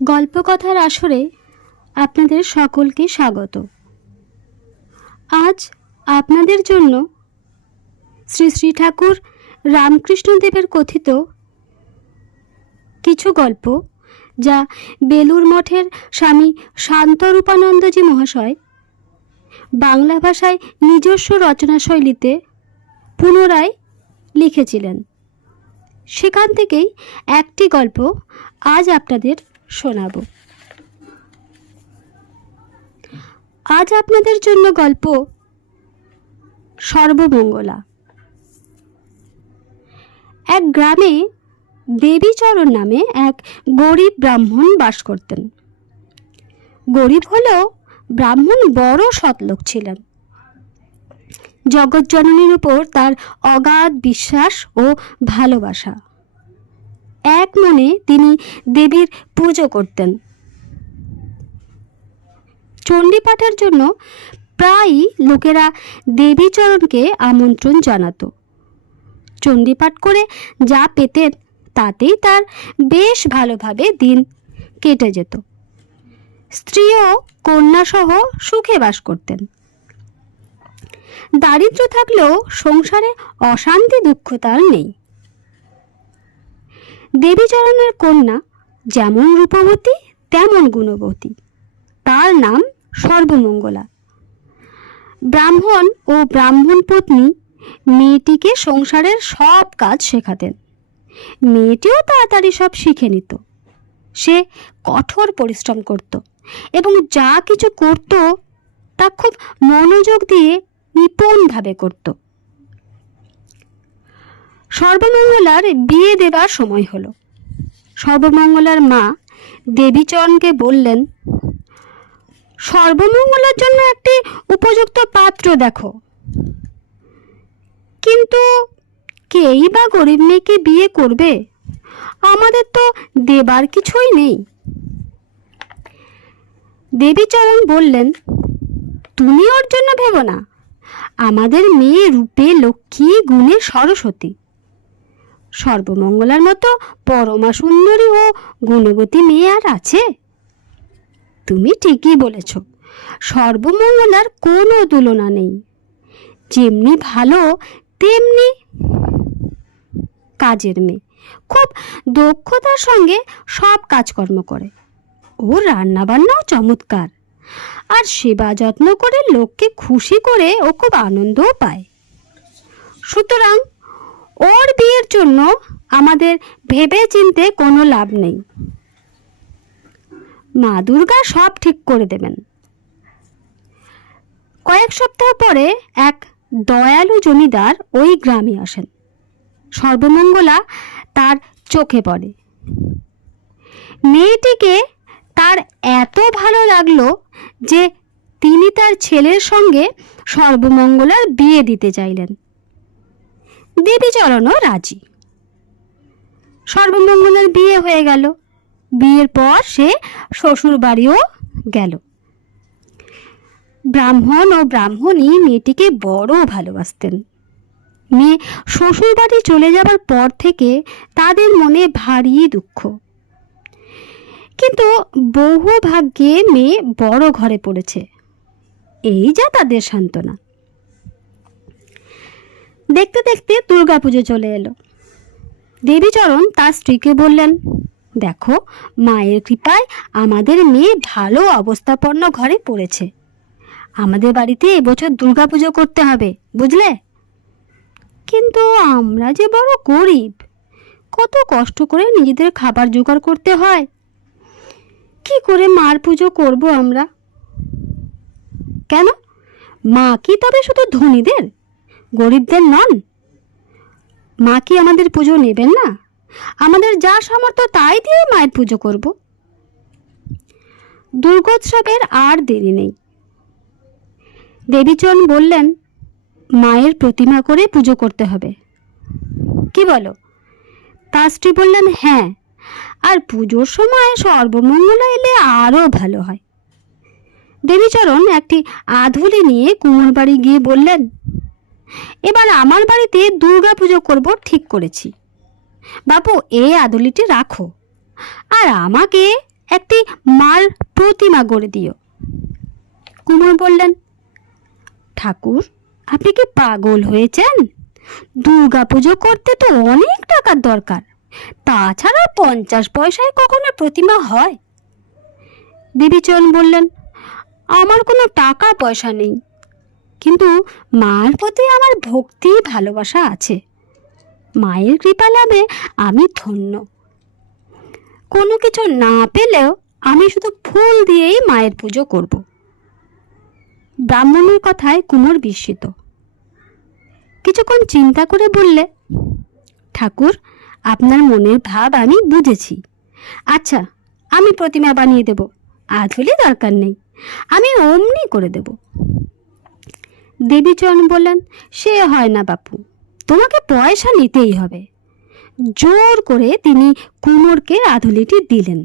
গল্পকথার আসরে আপনাদের সকলকে স্বাগত। আজ আপনাদের জন্য শ্রী শ্রী ঠাকুর রামকৃষ্ণদেবের কথিত কিছু গল্প, যা বেলুর মঠের স্বামী শান্তরূপানন্দজি মহাশয় বাংলা ভাষায় নিজস্ব রচনা শৈলীতে পুনরায় লিখেছিলেন। সেখান থেকেই একটি গল্প আজ আপনাদের শোনাব। আজ আপনাদের জন্য গল্প সর্বমঙ্গলা। এক গ্রামে দেবীচরণ নামে এক গরিব ব্রাহ্মণ বাস করতেন। গরিব হলেও ব্রাহ্মণ বড় সৎলোক ছিলেন। জগৎজননীর উপর তার অগাধ বিশ্বাস ও ভালোবাসা। এক মনে তিনি দেবীর পুজো করতেন। চণ্ডীপাঠের জন্য প্রায়ই লোকেরা দেবীচরণকে আমন্ত্রণ জানাতো। চণ্ডীপাঠ করে যা পেতেন তাতেই তার বেশ ভালোভাবে দিন কেটে যেত। স্ত্রী স্ত্রীও কন্যাসহ সুখে বাস করতেন। দারিদ্র থাকলেও সংসারে অশান্তি দুঃখ তার নেই। দেবীচরণের কন্যা যেমন রূপবতী, তেমন গুণবতী। তার নাম সর্বমঙ্গলা। ব্রাহ্মণ ও ব্রাহ্মণ পত্নী মেয়েটিকে সংসারের সব কাজ শেখাতেন। মেয়েটিও তাড়াতাড়ি সব শিখে নিত। সে কঠোর পরিশ্রম করত এবং যা কিছু করত তা খুব মনোযোগ দিয়ে নিপুণভাবে করত। সর্বমঙ্গলার বিয়ে দেবার সময় হলো। সর্বমঙ্গলার মা দেবীচরণকে বললেন, সর্বমঙ্গলার জন্য একটি উপযুক্ত পাত্র দেখো। কিন্তু কেই বা গরিব মেয়েকে বিয়ে করবে? আমাদের তো দেবার কিছুই নেই। দেবীচরণ বললেন, তুমি ওর জন্য ভেবো না। আমাদের মেয়ে রূপে লক্ষ্মী গুণে সরস্বতী। সর্বমঙ্গলার মতো পরমা সুন্দরী ও গুণবতী মেয়ে আর আছে? তুমি ঠিকই বলেছ। সর্বমঙ্গলার কোনো তুলনা নেই। যেমনি ভালো, তেমনি কাজের মেয়ে। খুব দক্ষতার সঙ্গে সব কাজকর্ম করে। ও রান্নাবান্নাও চমৎকার। আর সেবা যত্ন করে লোককে খুশি করে ও খুব আনন্দও পায়। সুতরাং ওর বিয়ের জন্য আমাদের ভেবে চিনতে কোনো লাভ নেই। মা দুর্গা সব ঠিক করে দেবেন। কয়েক সপ্তাহ পরে এক দয়ালু জমিদার ওই গ্রামে আসেন। সর্বমঙ্গলা তার চোখে পড়ে। মেয়েটিকে তার এত ভালো লাগল যে তিনি তার ছেলের সঙ্গে সর্বমঙ্গলার বিয়ে দিতে চাইলেন। দেবীচরণও রাজি। সর্বমঙ্গলার বিয়ে হয়ে গেল। বিয়ের পর সে শ্বশুর বাড়িও গেল। ব্রাহ্মণ ও ব্রাহ্মণী মেয়েটিকে বড় ভালোবাসতেন। মেয়ে শ্বশুর বাড়ি চলে যাবার পর থেকে তাদের মনে ভারী দুঃখ। কিন্তু বহু ভাগ্যে মেয়ে বড় ঘরে পড়েছে। এই যা তাদের সান্ত্বনা। দেখতে দেখতে দুর্গাপুজো চলে এলো। দেবীচরণ তার স্ত্রীকে বললেন, দেখো, মায়ের কৃপায় আমাদের মেয়ে ভালো অবস্থাপন্ন ঘরে পড়েছে। আমাদের বাড়িতে এবছর দুর্গাপুজো করতে হবে, বুঝলে? কিন্তু আমরা যে বড় গরিব, কত কষ্ট করে নিজেদের খাবার জোগাড় করতে হয়। কি করে মার পুজো করব আমরা? কেন? মা কি তবে শুধু ধনীদের? গরিবদের নন? মা কি আমাদের পুজো নেবেন না? আমাদের যা সামর্থ্য তাই দিয়ে মায়ের পুজো করব। দুর্গোৎসবের আর দেরি নেই। দেবীচরণ বললেন, মায়ের প্রতিমা করে পুজো করতে হবে। কি বলো? তার স্ত্রী বললেন হ্যাঁ আর পুজোর সময় সর্বমঙ্গলা এলে আরও ভালো হয়। দেবীচরণ একটি আধুলি নিয়ে কুমোর বাড়ি গিয়ে বললেন এবার আমার বাড়িতে দুর্গা পুজো করব ঠিক করেছি। বাবু, এ আদলিটি রাখো। আর আমাকে একটি মার প্রতিমা গড়ে দিও। কুমোর বললেন, ঠাকুর, আপনি কি পাগল হয়েছেন? দুর্গা পুজো করতে তো অনেক টাকার দরকার। তাছাড়া পঞ্চাশ পয়সায় কখনো প্রতিমা হয়? দেবীচরণ বললেন, আমার কোনো টাকা পয়সা নেই। কিন্তু মার প্রতি আমার ভক্তি ভালোবাসা আছে। মায়ের কৃপা লাভে আমি ধন্য। কোনো কিছু না পেলেও আমি শুধু ফুল দিয়েই মায়ের পুজো করব। ব্রাহ্মণের কথায় কুমোর বিস্মিত। কিছুক্ষণ চিন্তা করে বললে, ঠাকুর, আপনার মনের ভাব আমি বুঝেছি। আচ্ছা আমি প্রতিমা বানিয়ে দেব। আধুলি দরকার নেই। আমি অমনি করে দেব। দেবীচরণ বললেন, সে হয় না বাপু, তোমাকে পয়সা নিতেই হবে। জোর করে তিনি কুমোরকে আধুলিটি দিলেন।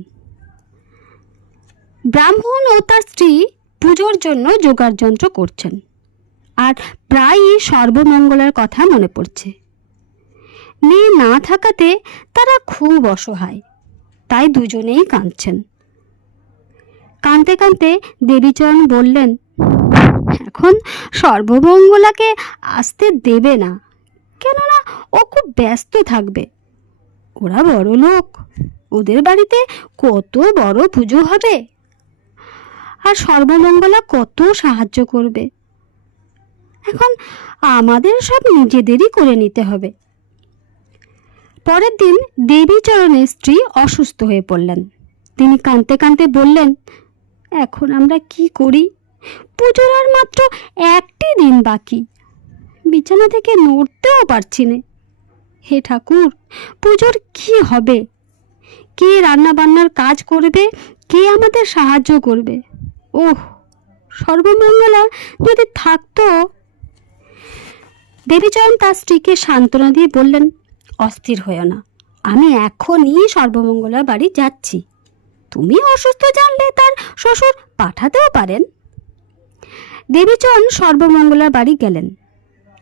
ব্রাহ্মণ ও তার স্ত্রী পুজোর জন্য জোগাড় যন্ত্র করছেন, আর প্রায়ই সর্বমঙ্গলের কথা মনে পড়ছে। মেয়ে না থাকাতে তারা খুব অসহায়, তাই দুজনেই কাঁদছেন। কাঁদতে কাঁদতে দেবীচরণ বললেন এখন সর্বমঙ্গলাকে আসতে দেবে না। কেননা ও খুব ব্যস্ত থাকবে। ওরা বড় লোক। ওদের বাড়িতে কত বড় পুজো হবে। আর সর্বমঙ্গলা কত সাহায্য করবে। এখন আমাদের সব নিজেদেরই করে নিতে হবে। পরের দিন দেবীচরণের স্ত্রী অসুস্থ হয়ে পড়লেন। তিনি কাঁদতে কাঁদতে বললেন, এখন আমরা কি করি? পুজোর আর মাত্র একটি দিন বাকি। বিছানা থেকে নড়তেও পারছি না। হে ঠাকুর, পুজোর কি হবে? কে রান্না বান্নার কাজ করবে? কে আমাদের সাহায্য করবে? ওহ, সর্বমঙ্গলা যদি থাকতো। দেবীচরণ তার স্ত্রীকে সান্ত্বনা দিয়ে বললেন, অস্থির হয়েও না। আমি এখনই সর্বমঙ্গলার বাড়ি যাচ্ছি। তুমি অসুস্থ জানলে তার শ্বশুর পাঠাতেও পারেন। দেবীচরণ সর্বমঙ্গলার বাড়ি গেলেন।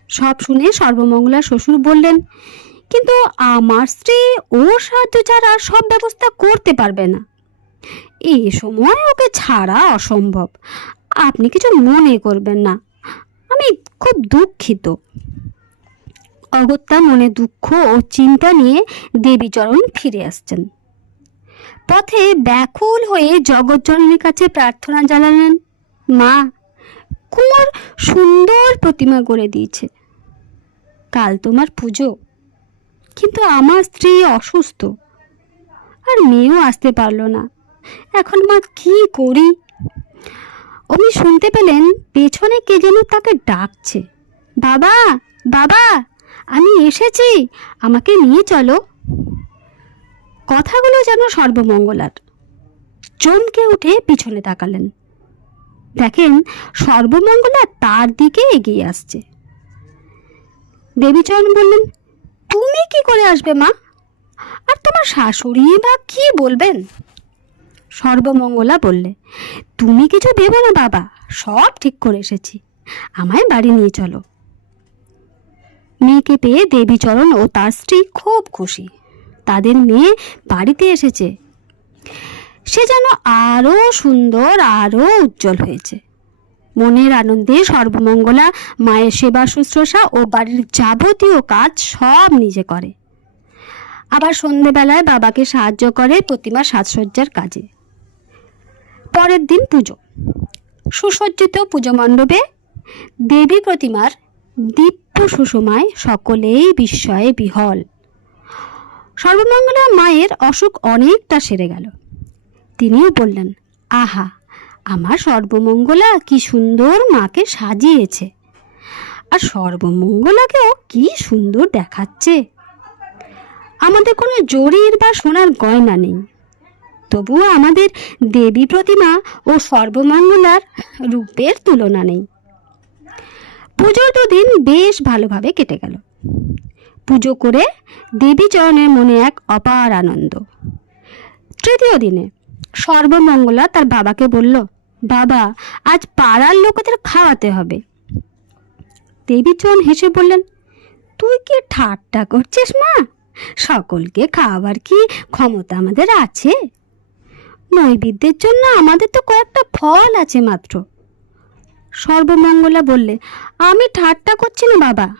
সব শুনে সর্বমঙ্গলার শ্বশুর বললেন, কিন্তু আমার স্ত্রী ওর সাহায্য ছাড়া সব ব্যবস্থা করতে পারবে না। এই সময় ওকে ছাড়া অসম্ভব। আপনি কিছু মনে করবেন না। আমি খুব দুঃখিত অগত্যা মনে দুঃখ ও চিন্তা নিয়ে দেবীচরণ ফিরে আসছেন। পথে ব্যাকুল হয়ে জগৎজননীর কাছে প্রার্থনা জানালেন, মা কুমার সুন্দর প্রতিমা গড়ে দিয়েছে। কাল তোমার পুজো। কিন্তু আমার স্ত্রী অসুস্থ। আর মেয়েও আসতে পারল না। এখন মা কি করি? উনি শুনতে পেলেন পেছনে কে যেন তাকে ডাকছে। বাবা বাবা, আমি এসেছি, আমাকে নিয়ে চলো। কথাগুলো যেন সর্বমঙ্গলার। চমকে উঠে পিছনে তাকালেন। দেখেন, সর্বমঙ্গলা তার দিকে এগিয়ে আসছে। দেবীচরণ বললেন, তুমি কি করে আসবে মা? আর তোমার শাশুড়ি বা কি বলবেন? সর্বমঙ্গলা বললে, তুমি কিছু ভেবো না বাবা, সব ঠিক করে এসেছি। আমায় বাড়ি নিয়ে চলো। মেয়েকে পেয়ে দেবীচরণ ও তার স্ত্রী খুব খুশি। তাদের মেয়ে বাড়িতে এসেছে। সে যেন আরও সুন্দর আরও উজ্জ্বল হয়েছে। মনের আনন্দে সর্বমঙ্গলা, মায়ের সেবা, শুশ্রূষা ও বাড়ির যাবতীয় কাজ সব নিজে করে। আবার সন্ধেবেলায় বাবাকে সাহায্য করে প্রতিমা সাজসজ্জার কাজে। পরের দিন পুজো। সুসজ্জিত পুজো মণ্ডপে দেবী প্রতিমার দিব্য সুষমায় সকলেই বিস্ময়ে বিহল। সর্বমঙ্গলা মায়ের অসুখ অনেকটা সেরে গেল। তিনিও বললেন, আহা, আমার সর্বমঙ্গলা কি সুন্দর মাকে সাজিয়েছে। আর সর্বমঙ্গলাকেও কি সুন্দর দেখাচ্ছে। আমাদের কোনো জরির বা সোনার গয়না নেই। তবুও আমাদের দেবী প্রতিমা ও সর্বমঙ্গলার রূপের তুলনা নেই। পুজোর দুদিন বেশ ভালোভাবে কেটে গেল। পুজো করে দেবী চরণের মনে এক অপার আনন্দ। তৃতীয় দিনে সর্বমঙ্গলা তার বাবাকে বলল, বাবা, আজ পাড়ার লোকেদের খাওয়াতে হবে। দেবীচরণ হেসে বললেন, তুই কি ঠাট্টা করছিস মা? সকলকে খাওয়াবার কি ক্ষমতা আমাদের আছে? নৈবেদ্যের জন্য আমাদের তো কয়েকটা ফল আছে মাত্র। সর্বমঙ্গলা বললে, আমি ঠাট্টা করছি না বাবা।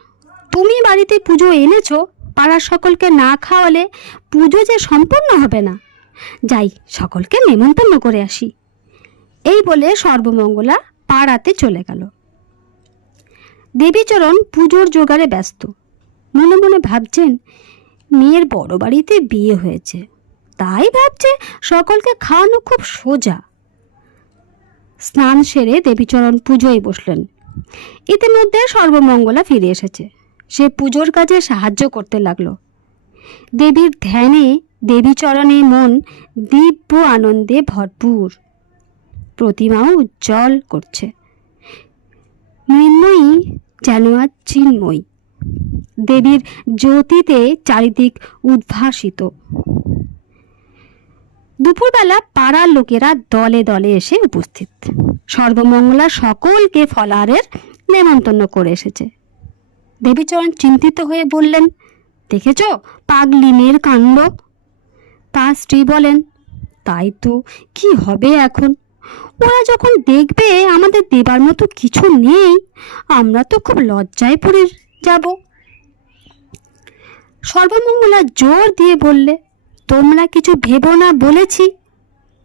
তুমি বাড়িতে পুজো এনেছো, পাড়ার সকলকে না খাওয়ালে পুজো যে সম্পূর্ণ হবে না। যাই, সকলকে নেমন্তন্ন করে আসি। এই বলে সর্বমঙ্গলা পাড়াতে চলে গেল। দেবীচরণ পুজোর জোগাড়ে ব্যস্ত। মনে মনে ভাবছেন, মেয়ের বড় বাড়িতে বিয়ে হয়েছে। তাই ভাবছে সকলকে খাওয়ানো খুব সোজা। স্নান সেরে দেবীচরণ পুজোয় বসলেন। ইতিমধ্যে সর্বমঙ্গলা ফিরে এসেছে। সে পুজোর কাজে সাহায্য করতে লাগল। দেবীর ধ্যানে দেবীচরণে মন দিব্য আনন্দে ভরপুর। প্রতিমাও উজ্জ্বল করছে। মৃন্ময়ী যেন আজ চিন্ময়ী। দেবীর জ্যোতিতে চারিদিক উদ্ভাসিত। দুপুরবেলা পাড়ার লোকেরা দলে দলে এসে উপস্থিত। সর্বমঙ্গলা সকলকে ফলাহারের নেমন্তন্ন করে এসেছে। দেবীচরণ চিন্তিত হয়ে বললেন, দেখেছ পাগলি মেয়ের কাণ্ড? তার স্ত্রী বলেন, তাই তো, কি হবে এখন? ওরা যখন দেখবে আমাদের দেবার মতো কিছু নেই, আমরা তো খুব লজ্জায় পড়ে যাব। সর্বমঙ্গলা জোর দিয়ে বললে, তোমরা কিছু ভেবো না বলেছি।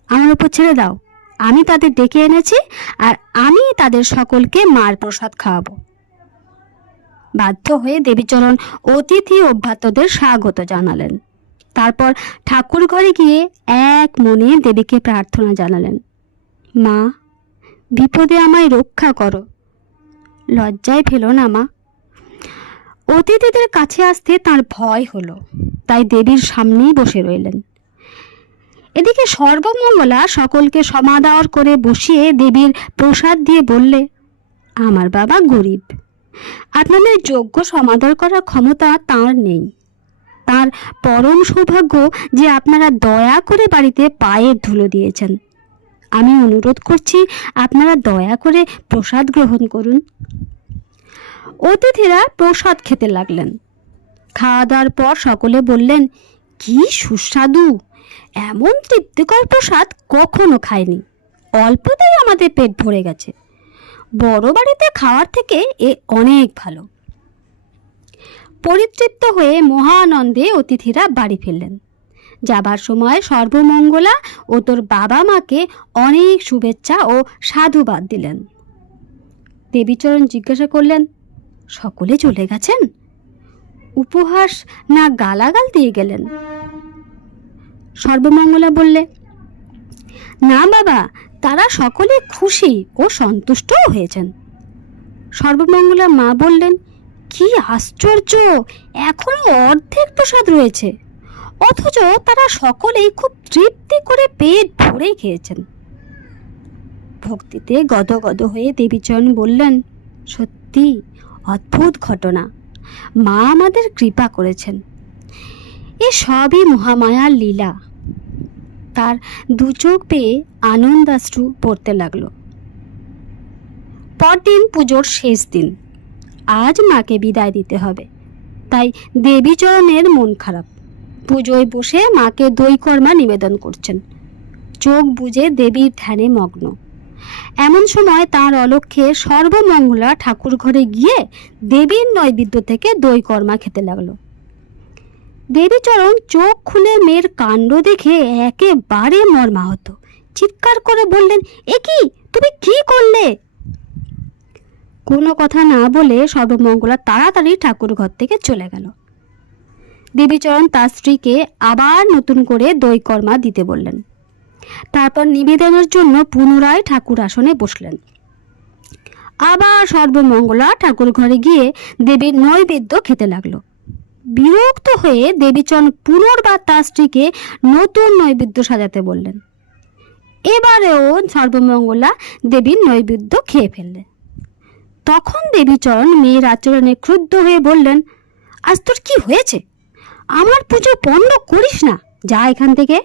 আমার উপর ছেড়ে দাও। আমি তাদের ডেকে এনেছি আর আমি তাদের সকলকে মার প্রসাদ খাওয়াবো। বাধ্য হয়ে দেবীচরণ অতিথি অভ্যাতদের স্বাগত জানালেন। তারপর ঠাকুর ঘরে গিয়ে এক মনে দেবীকে প্রার্থনা জানালেন, মা, বিপদে আমায় রক্ষা করো, লজ্জায় ফেলো না, মা। অতিথিদের কাছে আসতে তার ভয় হলো, তাই দেবীর সামনেই বসে রইলেন। এদিকে সর্বমঙ্গলা সকলকে সমাদর করে বসিয়ে দেবীর প্রসাদ দিয়ে বললে, আমার বাবা গরিব, আপনাদের যোগ্য সমাদর করার ক্ষমতা তার নেই। তার পরম সৌভাগ্য যে আপনারা দয়া করে বাড়িতে পায়ের ধুলো দিয়েছেন। আমি অনুরোধ করছি, আপনারা দয়া করে প্রসাদ গ্রহণ করুন। অতিথিরা প্রসাদ খেতে লাগলেন। খাওয়া দাওয়ার পর সকলে বললেন, কি সুস্বাদু! এমন তৃপ্তিকর প্রসাদ কখনো খায়নি অল্পতেই আমাদের পেট ভরে গেছে। বড় বাড়িতে খাওয়ার থেকে এ অনেক ভালো। পরিতৃপ্ত হয়ে মহানন্দে অতিথিরা বাড়ি ফিরলেন। যাবার সময় সর্বমঙ্গলা ও তোর বাবা মাকে অনেক শুভেচ্ছা ও সাধুবাদ দিলেন। দেবীচরণ জিজ্ঞাসা করলেন, সকলে চলে গেছেন? উপহাস না গালাগাল দিয়ে গেলেন? সর্বমঙ্গলা বললে, না বাবা, তারা সকলে খুশি ও সন্তুষ্টও হয়েছেন। সর্বমঙ্গলা মা বললেন কি আশ্চর্য! এখনও অর্ধেক প্রসাদ রয়েছে। অথচ তারা সকলেই খুব তৃপ্তি করে পেট ভরে খেয়েছেন। ভক্তিতে গদগদ হয়ে দেবীচরণ বললেন, সত্যি, অদ্ভুত ঘটনা। মা আমাদের কৃপা করেছেন। এ সবই মহামায়ার লীলা। তার দু চোখ পেয়ে আনন্দাশ্রু পড়তে লাগল। পরদিন পুজোর শেষ দিন। আজ মাকে বিদায় দিতে হবে। তাই দেবীচরণের মন খারাপ। পুজোয় বসে মাকে দই কর্মা নিবেদন করছেন। চোখ বুজে দেবীর ধ্যানে মগ্ন। এমন সময় তার অলক্ষ্যে সর্বমঙ্গলা ঠাকুর ঘরে গিয়ে দেবীর নৈবেদ্য থেকে দই কর্মা খেতে লাগল। দেবীচরণ চোখ খুলে মেয়ের কাণ্ড দেখে একেবারে মর্মাহত। চিৎকার করে বললেন, এ কি? তুমি কি করলে? কোনো কথা না বলে সর্বমঙ্গলা তাড়াতাড়ি ঠাকুর ঘর থেকে চলে গেল। দেবীচরণ তার স্ত্রীকে আবার নতুন করে দই কর্মা দিতে বললেন। তারপর নিবেদনের জন্য পুনরায় ঠাকুর আসনে বসলেন। আবার সর্বমঙ্গলা ঠাকুর ঘরে গিয়ে দেবীর নৈবেদ্য খেতে লাগল। বিরক্ত হয়ে দেবীচরণ পুনর্বার তার স্ত্রীকে নতুন নৈবেদ্য সাজাতে বললেন। এবারেও সর্বমঙ্গলা দেবীর নৈবেদ্য খেয়ে ফেললেন। তখন দেবীচরণ মেয়ের আচরণে ক্রুদ্ধ হয়ে বললেন, আজ তোর কি হয়েছে? আমার পুজো পণ্ড করিস না। যা এখান থেকে।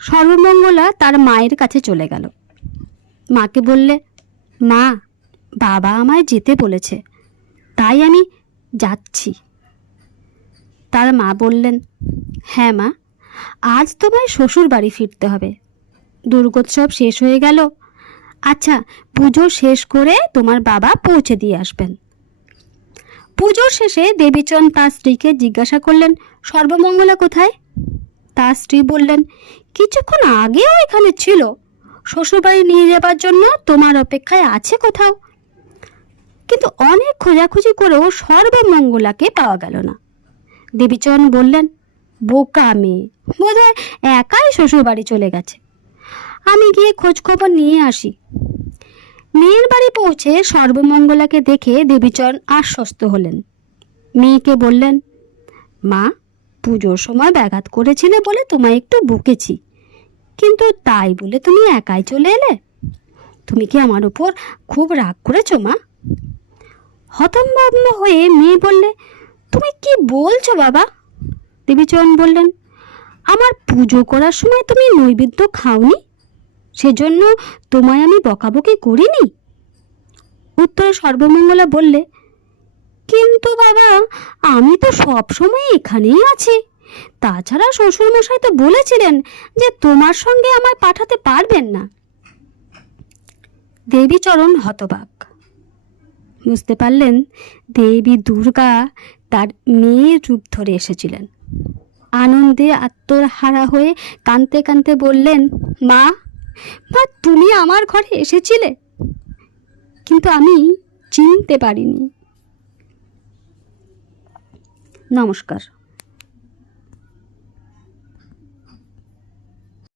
সর্বমঙ্গলা তার মায়ের কাছে চলে গেল। মাকে বললে, মা, বাবা আমায় যেতে বলেছে, তাই আমি যাচ্ছি। তার মা বললেন হ্যাঁ মা, আজ তোমায় শ্বশুর বাড়ি ফিরতে হবে। দুর্গোৎসব শেষ হয়ে গেল আচ্ছা পুজো শেষ করে তোমার বাবা পৌঁছে দিয়ে আসবেন। পুজোর শেষে দেবীচন্দ তার স্ত্রীকে জিজ্ঞাসা করলেন, সর্বমঙ্গলা কোথায়? তার স্ত্রী বললেন, কিছুক্ষণ আগেও এখানে ছিল। শ্বশুরবাড়ি নিয়ে যাবার জন্য তোমার অপেক্ষায় আছে কোথাও? কিন্তু অনেক খোঁজাখুঁজি করেও সর্বমঙ্গলাকে পাওয়া গেল না। দেবীচরণ বললেন, বোকা মেয়ে বোধ হয় একাই শ্বশুরবাড়ি চলে গেছে। আমি গিয়ে খোঁজখবর নিয়ে আসি। মেয়ের বাড়ি পৌঁছে সর্বমঙ্গলাকে দেখে দেবীচরণ আশ্বস্ত হলেন। মেয়েকে বললেন, মা, পুজোর সময় ব্যাঘাত করেছিলে বলে তোমায় একটু বকেছি। কিন্তু তাই বলে তুমি একাই চলে এলে? তুমি কি আমার উপর খুব রাগ করেছ, মা? হতম্বম্ব হয়ে মেয়ে বললে, তুমি কি বলছো, বাবা? দেবীচরণ বললেন, আমার পুজো করার সময় তুমি নৈবেদ্য খাওনি? সেজন্য তোমায় আমি বকাবকি করিনি? উত্তরে সর্বমঙ্গলা বললে, কিন্তু বাবা, আমি তো সব সময় এখানেই আছি। তাছাড়া শ্বশুরমশাই তো বলেছিলেন যে তোমার সঙ্গে আমায় পাঠাতে পারবেন না। দেবীচরণ হতবাক। বুঝতে পারলেন, দেবী দুর্গা তার মেয়ের রূপ ধরে এসেছিলেন। আনন্দে আত্মহারা হয়ে কাঁদতে কাঁদতে বললেন, মা মা তুমি আমার ঘরে এসেছিলে? কিন্তু আমি চিনতে পারিনি। নমস্কার।